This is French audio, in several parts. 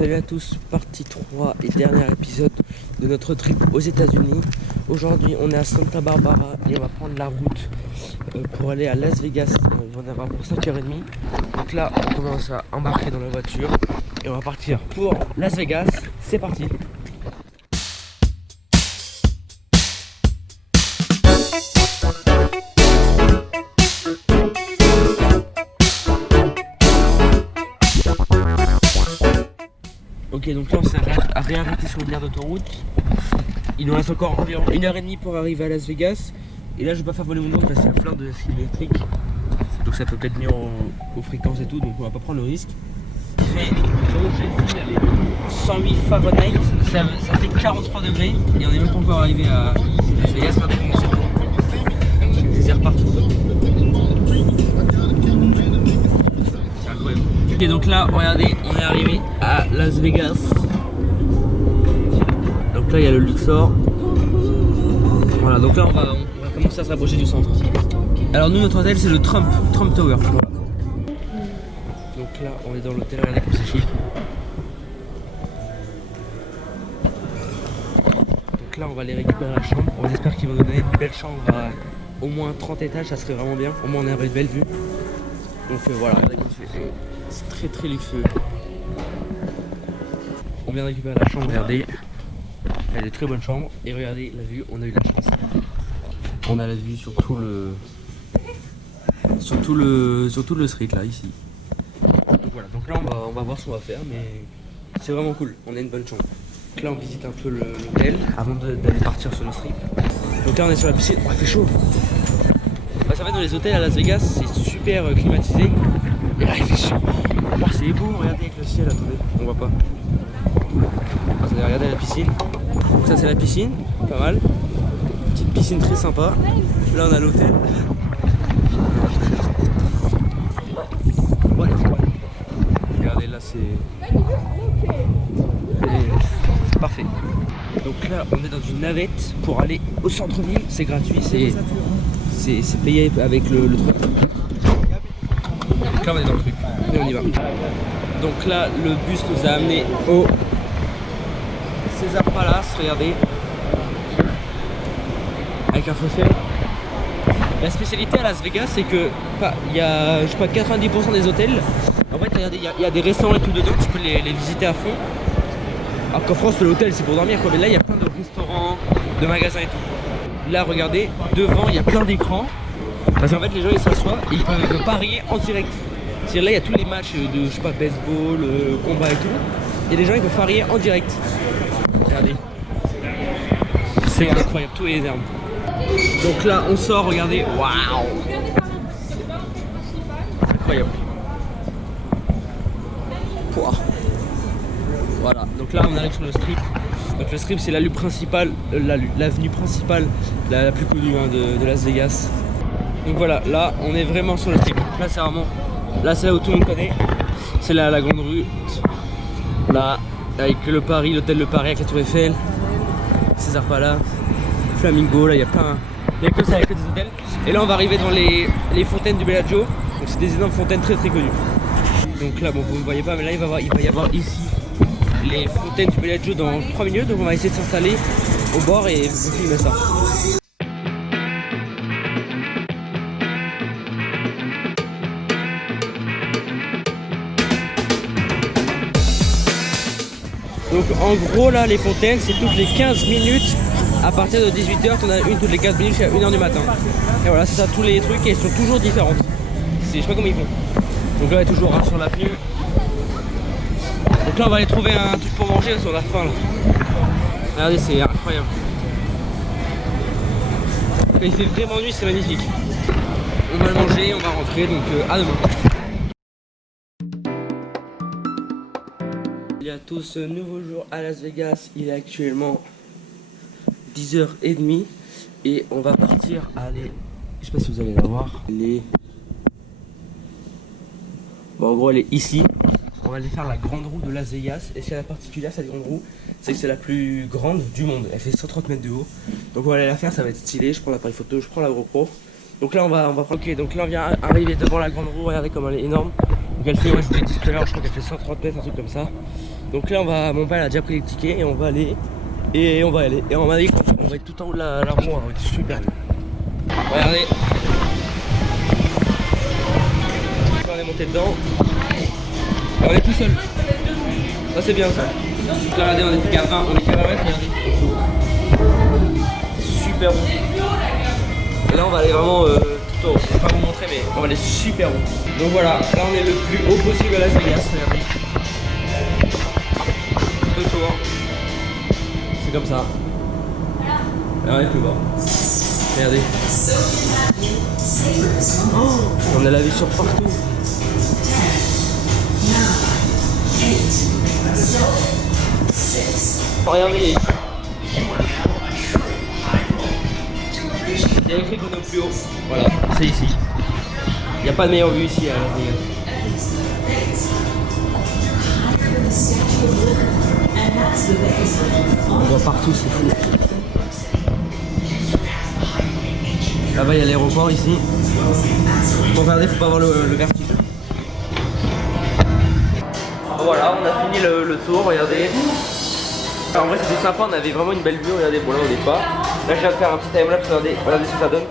Salut à tous, partie 3 et dernier épisode de notre trip aux États-Unis. Aujourd'hui, on est à Santa Barbara et on va prendre la route pour aller à Las Vegas. Il va en avoir pour 5h30. Donc là, on commence à embarquer dans la voiture et on va partir pour Las Vegas. C'est parti! Ok, donc là on s'est réarrêté sur une aire d'autoroute. Il nous reste encore environ 1h30 pour arriver à Las Vegas. Et là je vais pas faire voler mon nom parce qu'il y a plein de fils électriques. Donc ça peut peut-être nuire aux fréquences et tout, donc on va pas prendre le risque. Il fait 108 Fahrenheit, ça fait 43 degrés et on est même pas encore arrivé à Las Vegas. C'est des airs partout. C'est incroyable. Ok, donc là regardez, on est arrivé à Las Vegas. Donc là il y a le Luxor. Voilà, donc là on va commencer à se rapprocher du centre. Alors nous notre hôtel c'est le Trump Tower. Voilà. Donc là on est dans l'hôtel, regardez comme c'est chic. Donc là on va aller récupérer la chambre. On espère qu'ils vont nous donner une belle chambre à au moins 30 étages, ça serait vraiment bien. Au moins on a une belle vue. Donc voilà, regardez comme c'est très très luxueux. On vient de récupérer la chambre, regardez. Elle est très bonne chambre. Et regardez la vue, on a eu la chance. On a la vue sur tout le street là, ici. Donc voilà, donc là on va voir ce qu'on va faire, mais c'est vraiment cool, on a une bonne chambre. Donc là on visite un peu l'hôtel avant d'aller partir sur le street. Donc là on est sur la piscine, oh, il fait chaud. Parce qu'en fait dans les hôtels à Las Vegas c'est super climatisé. Et là il fait chaud. Oh, c'est beau, regardez avec le ciel, attendez, on voit pas. Regardez la piscine. Donc ça c'est la piscine, pas mal. Petite piscine très sympa. Là on a l'hôtel. Ouais. Regardez là c'est parfait. Donc là on est dans une navette pour aller au centre-ville. C'est gratuit, c'est payé avec le truc. Donc là on est dans le truc. Et on y va. Donc là le bus nous a amené au Caesars Palace, regardez, avec un fauteuil. La spécialité à Las Vegas, c'est que il y a, je sais pas, 90% des hôtels. En fait, regardez, il y a des restaurants et tout dedans, tu peux les visiter à fond. Alors qu'en France, l'hôtel c'est pour dormir, quoi. Mais là, il y a plein de restaurants, de magasins et tout. Là, regardez, devant, il y a plein d'écrans. Parce qu'en fait, les gens ils s'assoient et ils peuvent parier en direct. C'est-à-dire là, il y a tous les matchs de, je sais pas, baseball, combat et tout. Et les gens ils peuvent parier en direct. Regardez, c'est incroyable, tout est énorme. Donc là on sort, regardez, waouh, incroyable. Pouah. Voilà, donc là on arrive sur le strip. Donc le strip c'est l'avenue principale, la plus connue hein, de Las Vegas. Donc voilà, là on est vraiment sur le strip. Là c'est vraiment, là c'est là où tout le monde connaît. C'est là la grande rue. Là. Avec le Paris, l'hôtel Le Paris avec la Tour Eiffel, Caesars Palace, Flamingo, là il y a plein, il n'y a que ça, il n'y a que des hôtels. Et là on va arriver dans les fontaines du Bellagio, donc c'est des énormes fontaines très très connues. Donc là bon vous ne voyez pas mais là il va y avoir ici les fontaines du Bellagio dans 3 minutes, donc on va essayer de s'installer au bord et vous filmer ça. Donc en gros là les fontaines c'est toutes les 15 minutes. À partir de 18h t'en as une toutes les 15 minutes jusqu'à 1h du matin. Et voilà c'est ça tous les trucs et elles sont toujours différentes. Je sais pas comment ils font. Donc là on est toujours sur l'avenue. Donc là on va aller trouver un truc pour manger sur la fin là. Regardez c'est incroyable. Il fait vraiment nuit, c'est magnifique. On va manger, on va rentrer donc à demain. Salut à tous, nouveau jour à Las Vegas, il est actuellement 10h30 et on va partir aller, je sais pas si vous allez la voir, bon en gros elle est ici, on va aller faire la grande roue de Las Vegas et c'est la particulière cette grande roue, c'est que c'est la plus grande du monde, elle fait 130 mètres de haut, donc on va aller la faire, ça va être stylé, je prends l'appareil photo, je prends la GoPro, donc là on va prendre, ok donc là on vient arriver devant la grande roue, regardez comme elle est énorme. Donc elle fait, ouais, je vous l'ai dit tout à l'heure, je crois qu'elle fait 130 mètres, un truc comme ça. Donc là, mon père a déjà pris les tickets et on va aller. Et on va aller. Et on m'a dit qu'on va être tout en haut de l'armoire. On va être super bien. Regardez. On est monté dedans. Et on est tout seul. Ça c'est bien ça. Donc là, regardez, on est qu'à 20. On est qu'à 20 mètres, regardez. Super bon. Et là on va aller vraiment tout en haut. Je vais pas vous montrer mais on va aller super haut. Donc voilà, là on est le plus haut possible à Las Vegas. Regardez. Deux tours. C'est comme ça. Et on est plus bas. Regardez. Oh, on a la vue sur partout. Oh, regardez. Il y a écrit qu'on est au plus haut. Voilà, c'est ici. Il n'y a pas de meilleure vue ici à Las Vegas. On voit partout, c'est fou. Là-bas, il y a l'aéroport ici. Pour regarder, faut pas avoir le vertige. Voilà, on a fini le tour, regardez. Alors, en vrai, c'était sympa, on avait vraiment une belle vue. Regardez, bon là, on n'est pas. Là, je viens de faire un petit timelapse, regardez ce que ça donne.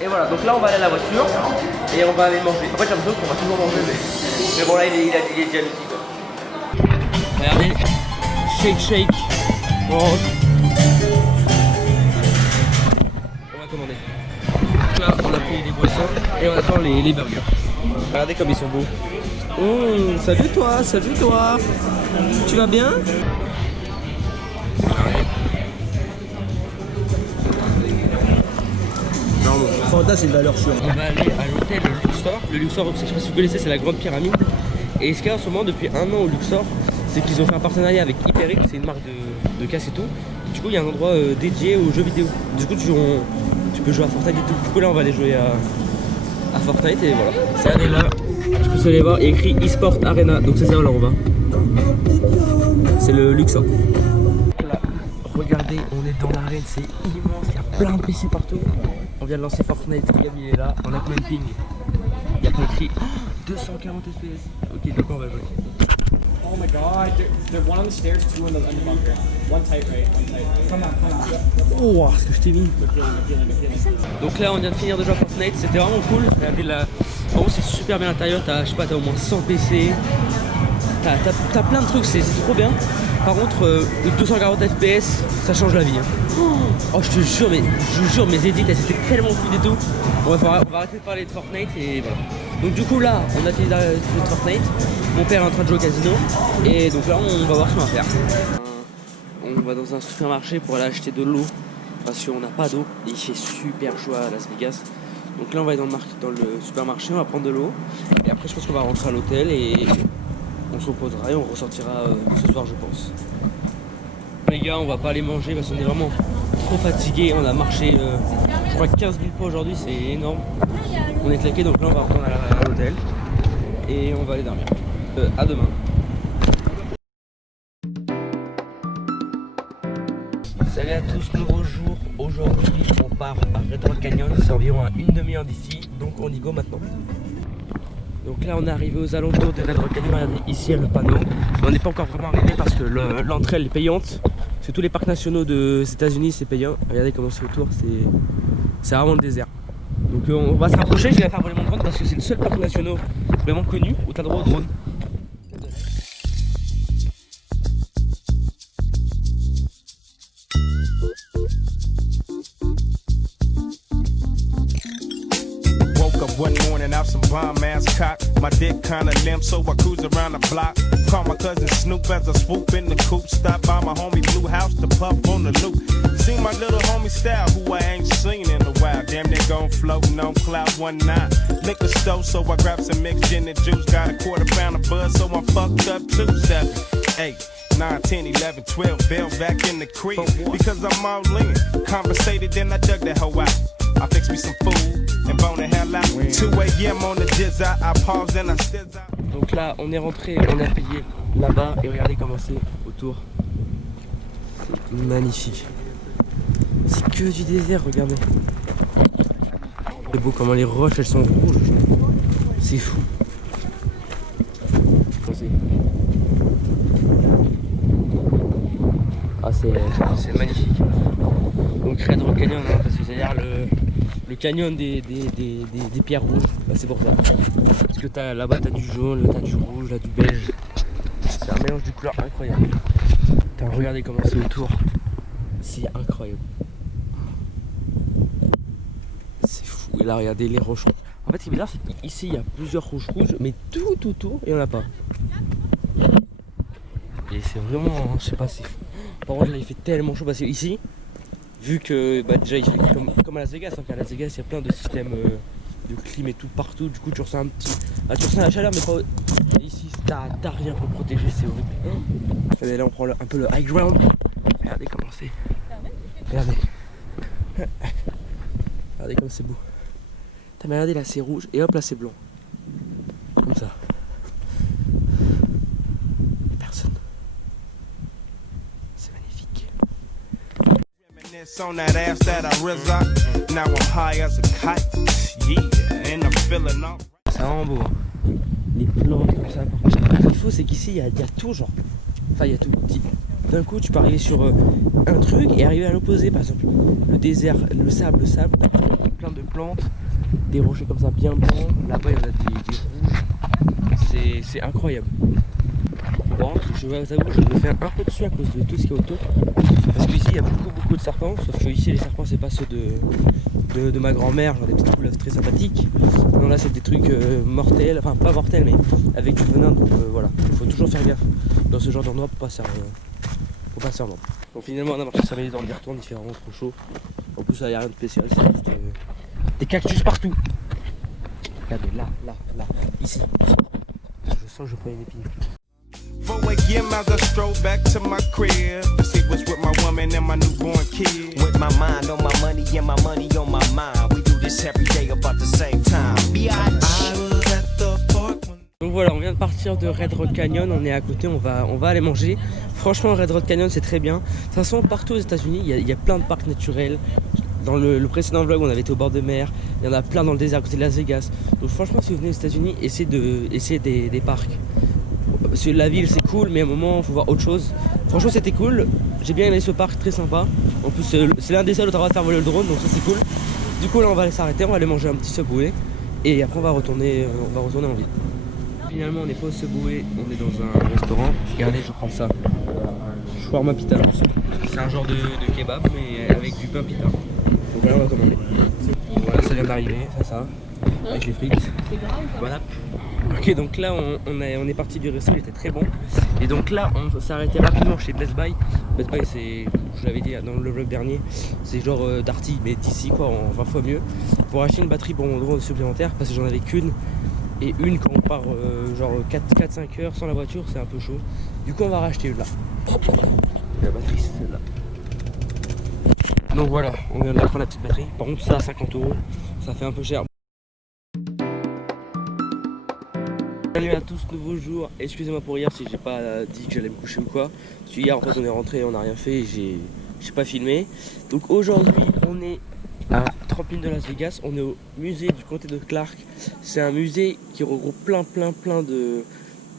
Et voilà, donc là on va aller à la voiture et on va aller manger. En fait j'ai l'impression qu'on va toujours manger mais bon là il est déjà midi quoi. Regardez, shake. Oh. On va commander. Donc là on a pris les boissons et on attend les burgers. Regardez comme ils sont beaux. Salut toi. Tu vas bien? Fanta, c'est une valeur sûre. On va aller à l'hôtel Luxor. Le Luxor, je sais pas si vous connaissez, c'est la grande pyramide. Et ce qu'il y a en ce moment depuis un an au Luxor, c'est qu'ils ont fait un partenariat avec HyperX, c'est une marque de casque et tout. Du coup, il y a un endroit dédié aux jeux vidéo. Du coup, tu peux jouer à Fortnite et tout. Du coup, là, on va aller jouer à Fortnite et voilà. Regardez là, je peux aller voir, il y a écrit eSport Arena. Donc c'est ça, là, on va. C'est le Luxor. Là, regardez, on est dans l'arène, c'est immense, il y a plein de PC partout. On vient de lancer Fortnite, Gab il est là, on a combien de ping? Il y a pas écrit 240 FPS. Ok, donc on va jouer. Oh my god, they're one on the stairs, two in the bunker. One tight right. Come on. Oh, ce que je t'ai mis. Donc là on vient de finir de jouer à Fortnite, c'était vraiment cool. Regardez là, en gros c'est super bien à l'intérieur, t'as au moins 100 PC. T'as plein de trucs, c'est trop bien. Par contre, 240 FPS, ça change la vie. Hein. Oh, je te jure, mes edits, elles étaient tellement fluides et tout. On va arrêter de parler de Fortnite et voilà. Donc du coup là, on a fini de Fortnite. Mon père est en train de jouer au casino. Et donc là, on va voir ce qu'on va faire. On va dans un supermarché pour aller acheter de l'eau. Parce qu'on n'a pas d'eau. Et il fait super chaud à Las Vegas. Donc là, on va aller dans le supermarché, on va prendre de l'eau. Et après, je pense qu'on va rentrer à l'hôtel et on se reposera et on ressortira ce soir, je pense. Les gars, on va pas aller manger parce qu'on est vraiment trop fatigué. On a marché, je crois 15 000 pas aujourd'hui, c'est énorme. On est claqué, donc là on va retourner à l'hôtel et on va aller dormir. À demain. Salut à tous, nouveau jour. Aujourd'hui, on part à Red Rock Canyon. C'est environ à une demi-heure d'ici, donc on y go maintenant. Donc là on est arrivé aux alentours de Red Rock Canyon. Regardez, ici il y a le panneau. Mais on n'est pas encore vraiment arrivé parce que l'entrée elle est payante. Parce que tous les parcs nationaux des États-Unis c'est payant. Regardez comment c'est autour, c'est vraiment le désert. Donc on va se rapprocher, je vais faire voler mon drone parce que c'est le seul parc national vraiment connu où tu as le droit au drone. One morning out some bomb ass cock. My dick kinda limp, so I cruise around the block. Call my cousin Snoop as I swoop in the coupe. Stop by my homie Blue House to puff on the loop. See my little homie Style, who I ain't seen in a while. Damn, they gon' floating on cloud 19. Liquor store, so I grab some mixed gin and juice. Got a quarter pound of buzz, so I'm fucked up 2, 7, 8, 9, 10, 11, 12. Bail back in the crib because I'm all in. Conversated, then I dug that hoe out. I fix me some food and bone the hell out. 2 a.m. on the jizz out. I pause and I still out. Donc là, on est rentré, on a payé là-bas et regardez comment c'est autour. C'est magnifique. C'est que du désert, regardez. C'est beau comment les roches elles sont rouges. C'est fou. Ah c'est magnifique. Donc Red Rock Canyon hein, parce que c'est à dire le canyon des pierres rouges. Bah, c'est pour ça. Parce que là-bas t'as du jaune, là t'as du rouge, là du beige. C'est un mélange de couleurs incroyable. Putain, regardez comment c'est autour. C'est incroyable. C'est fou. Et là regardez les roches. En fait ce qui est bizarre c'est qu'ici il y a plusieurs roches rouges mais tout autour il n'y en a pas. Et c'est vraiment, je sais pas, c'est fou. Par contre là il fait tellement chaud parce que ici, vu que bah, déjà il fait comme à Las Vegas, hein, à Las Vegas il y a plein de systèmes de clim et tout partout, du coup tu ressens un petit. Ah, tu ressens la chaleur mais pas. Et ici t'as rien pour protéger, c'est horrible. Et là on prend un peu le high ground. Regardez comment c'est. Regardez. Regardez comme c'est beau. Mais regardez là c'est rouge et hop là c'est blanc. Comme ça. Personne. C'est magnifique. On that ass that I reside. Now I'm high as a kite. Yeah, and I'm feeling all. C'est vraiment beau. Hein. Les plantes comme ça. Ce qu'il faut c'est qu'ici il y a tout genre. Enfin il y a tout. D'un coup tu peux arriver sur un truc et arriver à l'opposé. Par exemple le désert, le sable, plein de plantes. Des rochers comme ça bien blancs, là-bas il y en a des rouges, c'est incroyable. Bon, je vous avoue, je me fais un peu dessus à cause de tout ce qui est autour. Parce qu'ici il y a beaucoup de serpents, sauf que ici les serpents c'est pas ceux de ma grand-mère, genre des petites couleuvres très sympathiques. Non là c'est des trucs mortels, enfin pas mortels mais avec du venin, donc voilà, il faut toujours faire gaffe dans ce genre d'endroit pour pas se faire mordre. Donc finalement on a marché sur les on y retourne, il fait vraiment trop chaud. En plus là il n'y a rien de spécial, c'est juste des cactus partout. Regardez, là, ici. Je sens que je prends une épine. 4 a.m. as I stroll back to my crib to see what's with my woman and my newborn kid. With my mind on my money and my money on my mind. We do this every day about the same time. Donc voilà, on vient de partir de Red Rock Canyon, on est à côté, on va aller manger. Franchement, Red Rock Canyon c'est très bien. De toute façon, partout aux États-Unis, il y a plein de parcs naturels. Dans le précédent vlog, on avait été au bord de mer. Il y en a plein dans le désert à côté de Las Vegas. Donc franchement, si vous venez aux États-Unis, essayez des parcs. Parce que la ville c'est cool, mais à un moment, il faut voir autre chose. Franchement, c'était cool. J'ai bien aimé ce parc, très sympa. En plus, c'est l'un des seuls où tu vas faire voler le drone, donc ça c'est cool. Du coup, là, on va aller s'arrêter, on va aller manger un petit Subway. Et après, on va retourner en ville. Finalement, on n'est pas au Subway, on est dans un restaurant. Regardez, je prends ça. Shawarma pita. C'est un genre de kebab, mais avec du pain pita. Donc là on va commander. Voilà, ça vient d'arriver, ça, avec les frites. Voilà. Ok, donc là on est parti du resto, il était très bon. Et donc là on s'est arrêté rapidement chez Best Buy. Best Buy c'est, je l'avais dit dans le vlog dernier, c'est genre Darty, mais d'ici quoi, en 20 fois mieux. Pour acheter une batterie pour mon drone supplémentaire, parce que j'en avais qu'une. Et une quand on part genre 4-5 heures sans la voiture, c'est un peu chaud. Du coup on va racheter une là. La batterie c'est celle-là. Donc voilà, on vient de prendre la petite batterie. Par contre ça à 50 €, ça fait un peu cher. Salut à tous, nouveau jour. Excusez-moi pour hier si j'ai pas dit que j'allais me coucher ou quoi. Parce que hier en fait on est rentré, on n'a rien fait et j'ai pas filmé. Donc aujourd'hui on est à 30 minutes de Las Vegas, on est au musée du comté de Clark. C'est un musée qui regroupe plein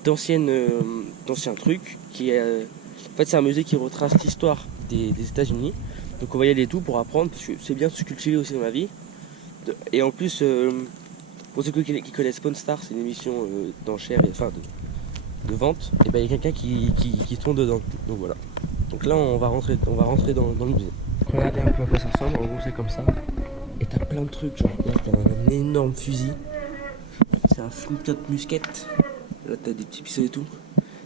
d'anciens trucs. En fait c'est un musée qui retrace l'histoire des États-Unis. Donc on va y aller tout pour apprendre, parce que c'est bien de se cultiver aussi dans la vie. Et en plus, pour ceux qui connaissent Pawn Stars, c'est une émission d'enchères, enfin de vente. Et ben il y a quelqu'un qui tourne dedans. Donc voilà. Donc là on va rentrer dans le musée. Regardez un peu à quoi ça ressemble, en gros c'est comme ça. Et t'as plein de trucs, genre là t'as un énorme fusil. C'est un full cut musquette. Là t'as des petits pistolets et tout.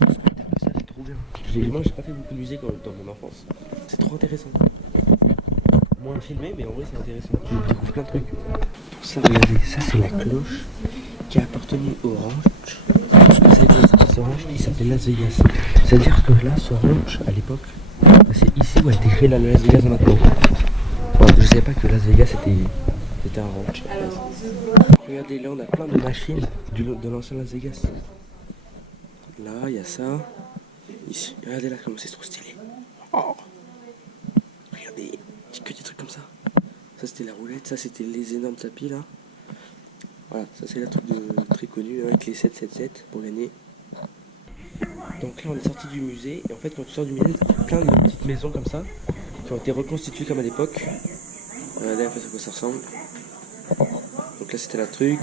Ça c'est trop bien. Moi j'ai pas fait beaucoup de musée dans mon enfance. C'est trop intéressant. Moins filmé, mais en vrai c'est intéressant. Tu découvres plein de trucs. Tout ça, regardez, ça c'est la cloche qui a appartenu au ranch. Ce ranch il s'appelait Las Vegas. C'est-à-dire que là, ce ranch à l'époque, c'est ici où a été créé la Las Vegas maintenant. Je savais pas que Las Vegas était C'était un ranch. Regardez, là on a plein de machines de l'ancien Las Vegas. Là, il y a ça. Ici, regardez là comment c'est trop stylé. Oh. Regardez, que des trucs comme ça. Ça c'était la roulette, ça c'était les énormes tapis là. Voilà, ça c'est la truc très connu avec les 777 pour gagner. Donc là on est sorti du musée et en fait quand tu sors du musée t'as plein de petites maisons comme ça qui ont été reconstituées comme à l'époque. Regardez en fait à quoi ça ressemble. Donc là c'était la truc.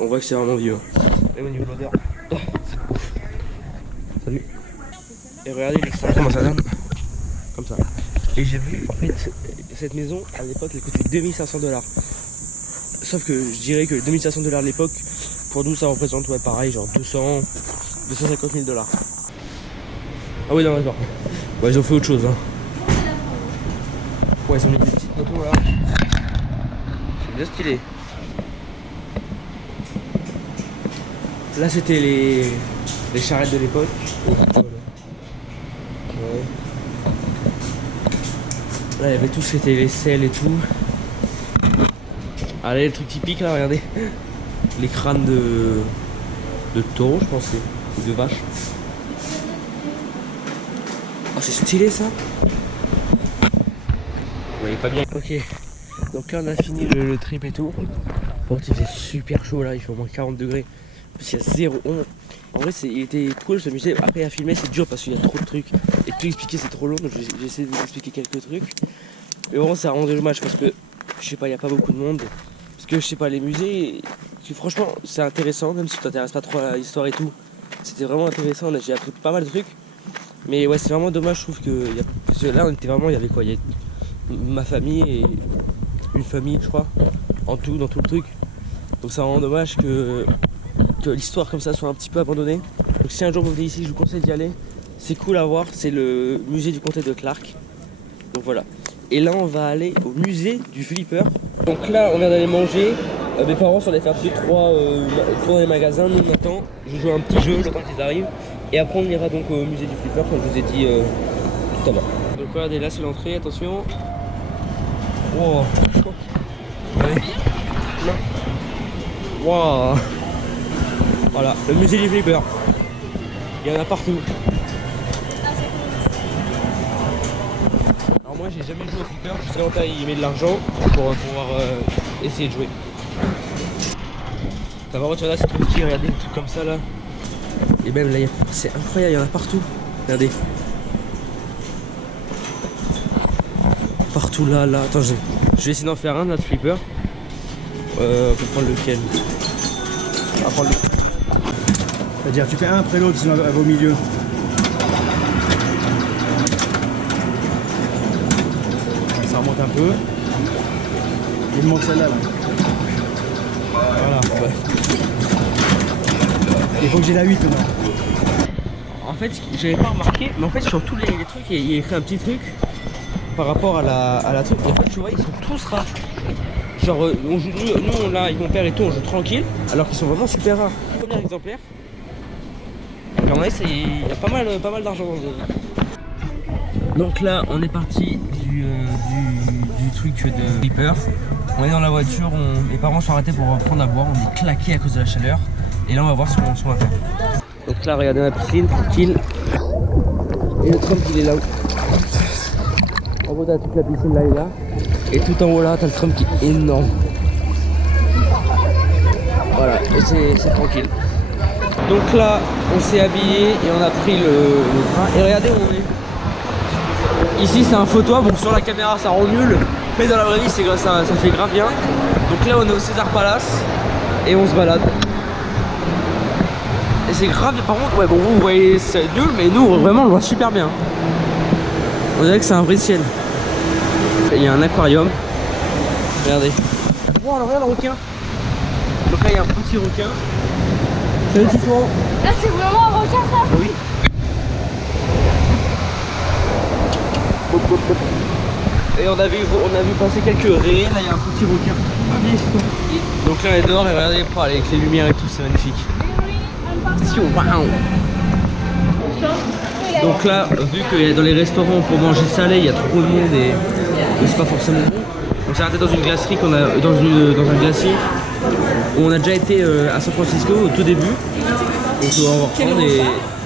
On voit que c'est vraiment vieux. Et au niveau de l'odeur, c'est ouf. Salut. Et regardez l'extérieur comment ça donne. Comme ça. Et j'ai vu en fait cette maison à l'époque elle coûtait $2500. Sauf que je dirais que $2500 à l'époque pour nous ça représente ouais pareil genre 250 000 $. Ah oui non d'accord. Ouais ils ont fait autre chose hein. Ouais ils ont mis des petites motos là. C'est bien stylé. Là c'était les charrettes de l'époque. Ouais. Là il y avait tout, c'était les selles et tout. Allez le truc typique là, regardez. Les crânes de taureau je pense, ou de vache. Oh c'est stylé ça. Vous voyez pas bien. Ok, donc là on a fini le trip et tout. Bon il faisait super chaud là, il fait au moins 40 degrés. En plus il y a zéro ombre. En vrai il était cool ce musée. Après à filmer c'est dur parce qu'il y a trop de trucs. Et tout expliquer c'est trop long, donc j'ai essayé de vous expliquer quelques trucs. Mais vraiment c'est vraiment dommage parce que je sais pas, il n'y a pas beaucoup de monde. Parce que je sais pas, les musées, franchement c'est intéressant, même si tu t'intéresses pas trop à l'histoire et tout. C'était vraiment intéressant, j'ai appris pas mal de trucs. Mais ouais c'est vraiment dommage, je trouve que, parce que là on était vraiment, il y avait quoi, il y avait ma famille et une famille je crois, en tout, dans tout le truc. Donc c'est vraiment dommage que l'histoire comme ça soit un petit peu abandonnée. Donc si un jour vous venez ici, je vous conseille d'y aller. C'est cool à voir, c'est le musée du comté de Clark. Donc voilà. Et là on va aller au musée du flipper. Donc là on vient d'aller manger. Mes parents sont allés faire 2-3 tours dans les magasins. Nous maintenant je joue à un petit jeu le temps qu'ils arrivent. Et après on ira donc au musée du flipper comme je vous ai dit tout à l'heure. Donc regardez là c'est l'entrée, attention. Wow. Ouais. Wow. Voilà, le musée du flipper. Il y en a partout. Alors moi j'ai jamais joué au flipper, je sais pas il met de l'argent pour pouvoir essayer de jouer. Ça va retirer là, c'est trop petit, regardez des trucs comme ça là. Et même là c'est incroyable, il y en a partout. Regardez. Partout là, attends je vais essayer d'en faire un là de flipper. On peut prendre lequel? On va prendre le... C'est-à-dire tu fais un après l'autre sinon elle va au milieu. Ça remonte un peu. Il me manque celle-là là. Voilà. Ouais. Il faut que j'ai la 8 maintenant. En fait j'avais pas remarqué, mais en fait sur tous les trucs il y a écrit un petit truc par rapport à la truc. Et en fait tu vois ils sont tous rares. Genre on joue, nous là avec mon père et tout on joue tranquille alors qu'ils sont vraiment super rares. Premier exemplaire. Et en vrai il y a pas mal d'argent dans le jeu. Donc là on est parti du truc de flipper. On est dans la voiture, mes parents sont arrêtés pour prendre à boire, on est claqués à cause de la chaleur. Et là on va voir ce qu'on va faire. Donc là regardez ma piscine, tranquille. Et le Trump il est là-haut. En gros t'as toute la piscine là et là. Et tout en haut là t'as le Trump qui est énorme. Voilà, et c'est tranquille. Donc là on s'est habillé et on a pris le train. Et regardez où on est. Ici c'est un photoir, bon sur la caméra ça rend nul. Mais dans la vraie vie ça fait grave bien. Donc là on est au César Palace. Et on se balade. Et c'est grave, par contre, ouais bon vous voyez c'est nul mais nous vraiment on le voit super bien. On dirait que c'est un vrai ciel. Il y a un aquarium. Regardez. Wow, alors regarde le requin. Donc là il y a un petit requin. Salut Tito. Là c'est vraiment un requin ça? Oui. Et on a vu passer quelques raies, là il y a un petit requin. Donc là on est dehors et regardez avec les lumières et tout, c'est magnifique. Wow. Donc là, vu que dans les restaurants pour manger salé, il y a trop de monde et c'est pas forcément bon. On s'est arrêté dans une glacerie dans un glacier où on a déjà été à San Francisco au tout début. Donc on va reprendre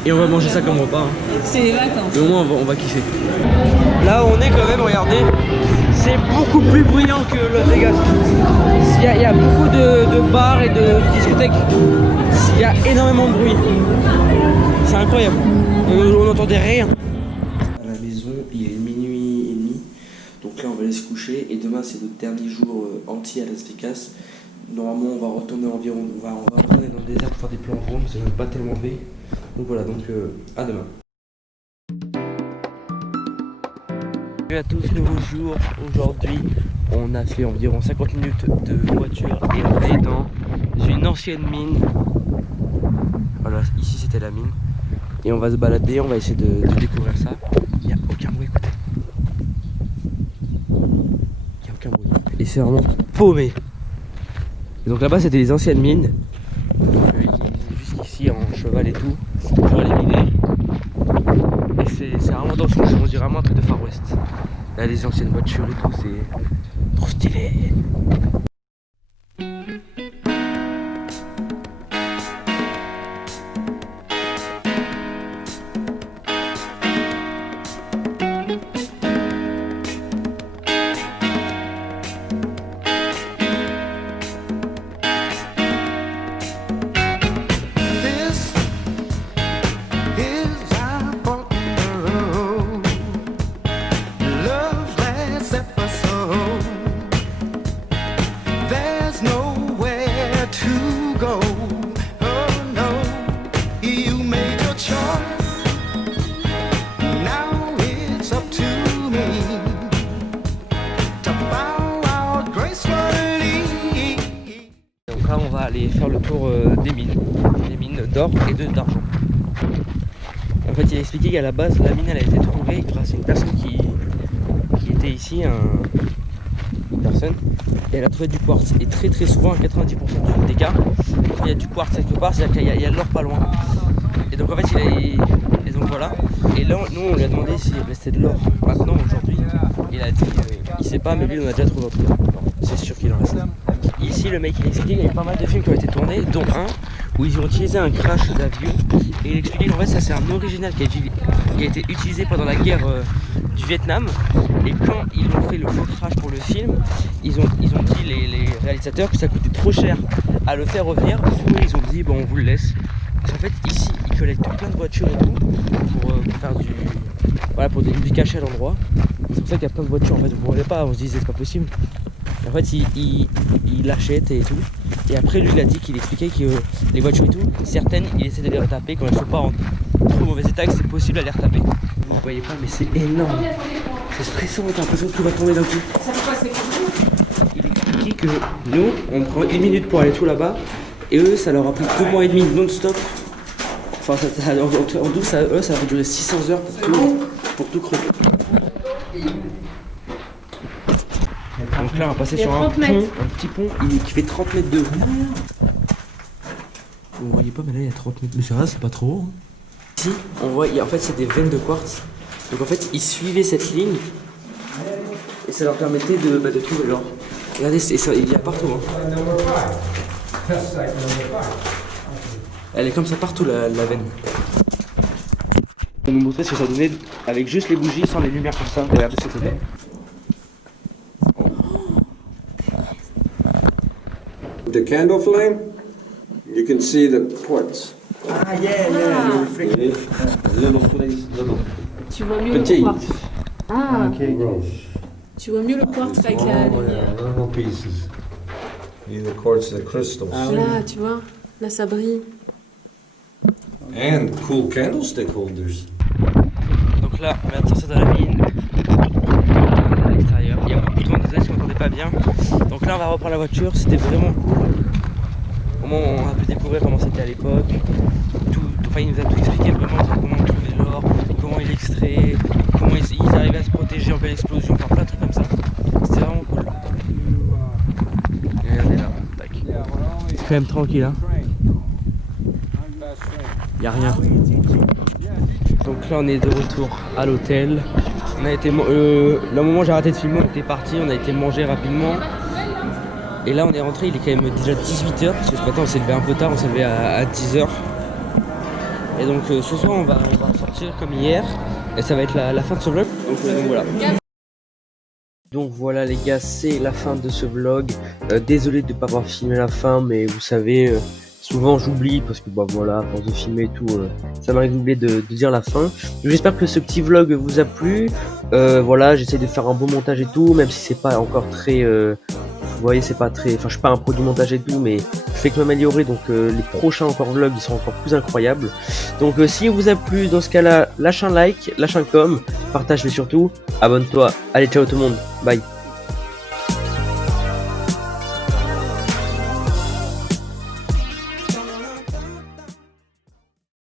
et on va manger ça comme repas. Hein. C'est les vacances. Et au moins on va kiffer. Là où on est quand même, regardez, c'est beaucoup plus bruyant que Las Vegas. Il y a beaucoup de bars et de discothèques. Il y a énormément de bruit. C'est incroyable. On n'entendait rien. À la maison, il est minuit et demi. Donc là, on va aller se coucher. Et demain, c'est notre dernier jour entier à Las Vegas. Normalement, on va retourner environ. On va retourner dans le désert pour faire des plans ronds. Ça ne va pas tellement fait. Donc voilà, donc à demain. Salut à tous, nouveau jour. Aujourd'hui, on a fait environ 50 minutes de voiture et on est dans une ancienne mine. Voilà, ici c'était la mine. Et on va se balader, on va essayer de découvrir ça. Il n'y a aucun bruit, écoutez. Il n'y a aucun bruit. Et c'est vraiment paumé. Et donc là-bas c'était les anciennes mines. Donc jusqu'ici en cheval et tout, pour aller miner. Et c'est vraiment dans on dirait vraiment un truc de Far West. Là les anciennes voitures et tout, c'est trop stylé. Là on va aller faire le tour des mines d'or et d'argent. En fait il a expliqué qu'à la base la mine elle a été trouvée grâce à une personne qui était ici, une personne, et elle a trouvé du quartz. Et très souvent, à 90% des cas, quand il y a du quartz quelque part, c'est-à-dire qu'il y a de l'or pas loin. Et donc en fait et donc voilà. Et là nous on lui a demandé s'il restait de l'or maintenant aujourd'hui. Il a dit il sait pas, mais lui on a déjà trouvé en tout cas. C'est sûr qu'il en reste. Ici le mec il expliquait qu'il y avait pas mal de films qui ont été tournés, dont un où ils ont utilisé un crash d'avion. Et il expliquait qu'en fait ça c'est un original qui a été utilisé pendant la guerre du Vietnam. Et quand ils ont fait le faux crash pour le film, ils ont dit les réalisateurs que ça coûtait trop cher à le faire revenir. Du coup ils ont dit bon on vous le laisse. Parce qu'en fait ici ils collectent plein de voitures et tout pour faire pour du cachet à l'endroit. C'est pour ça qu'il y a plein de voitures en fait, vous ne voyez pas, on se disait c'est pas possible. En fait il achète et tout. Et après lui il a dit qu'il expliquait que les voitures et tout, certaines il essaie de les retaper quand elles sont pas en trop mauvais état, que c'est possible à les retaper. Vous ne voyez pas mais c'est énorme. C'est stressant, t'as l'impression que tout va tomber d'un coup. Il expliquait que nous on prend 1 minute pour aller tout là-bas. Et eux ça leur a pris 2 mois et demi non-stop. Enfin en douce eux ça va durer 600 heures pour tout crever. Donc là on va passer sur un petit pont qui fait 30 mètres de haut. Vous voyez pas mais là il y a 30 mètres. Mais ça va, c'est pas trop haut. Hein. Ici on voit, en fait c'est des veines de quartz. Donc en fait ils suivaient cette ligne et ça leur permettait de trouver l'or. Regardez, il y a partout. Hein. Elle est comme ça partout la veine. On va nous montrer ce que ça donnait avec juste les bougies sans les lumières comme ça. Regardez ce que ça donne. The candle flame, you can see the quartz. Ah yeah, little place, little. Tu vois mieux le quartz. Ah, tu vois mieux le quartz avec la lumière. Little pieces. The quartz, the crystals. Là, tu vois, là ça brille. And cool candlestick holders. Donc là, on vient de sortir de la mine. À l'extérieur. Il y a beaucoup de vent, désolé si vous m'entendez pas bien. Donc là, on va reprendre la voiture. C'était vraiment cool. Au moins, on a pu découvrir comment c'était à l'époque. Enfin, il nous a tout expliqué vraiment comment on trouvait l'or, comment il extrait, comment ils arrivaient à se protéger en cas d'explosion, enfin plein de trucs comme ça. C'était vraiment cool. Et regardez là, tac. C'est quand même tranquille, hein. Y a rien. Donc là on est de retour à l'hôtel. On a été, le moment où j'ai arrêté de filmer, on était parti, on a été manger rapidement. Et là on est rentré, il est quand même déjà 18h, parce que ce matin on s'est levé un peu tard, on s'est levé à 10h. Et donc ce soir on va sortir comme hier, et ça va être la fin de ce vlog. Donc voilà. Donc voilà les gars, c'est la fin de ce vlog. Désolé de ne pas avoir filmé la fin, mais vous savez, souvent j'oublie parce que bah voilà, à force de filmer et tout, ça m'arrive d'oublier de dire la fin. J'espère que ce petit vlog vous a plu. Voilà, j'essaie de faire un beau montage et tout, même si c'est pas encore très... vous voyez, c'est pas très... Enfin, je suis pas un pro du montage et tout, mais je fais que m'améliorer, donc les prochains encore vlogs, ils seront encore plus incroyables. Donc si vous a plu, dans ce cas-là, lâche un like, lâche un com, partage, mais surtout, abonne-toi. Allez, ciao tout le monde, bye.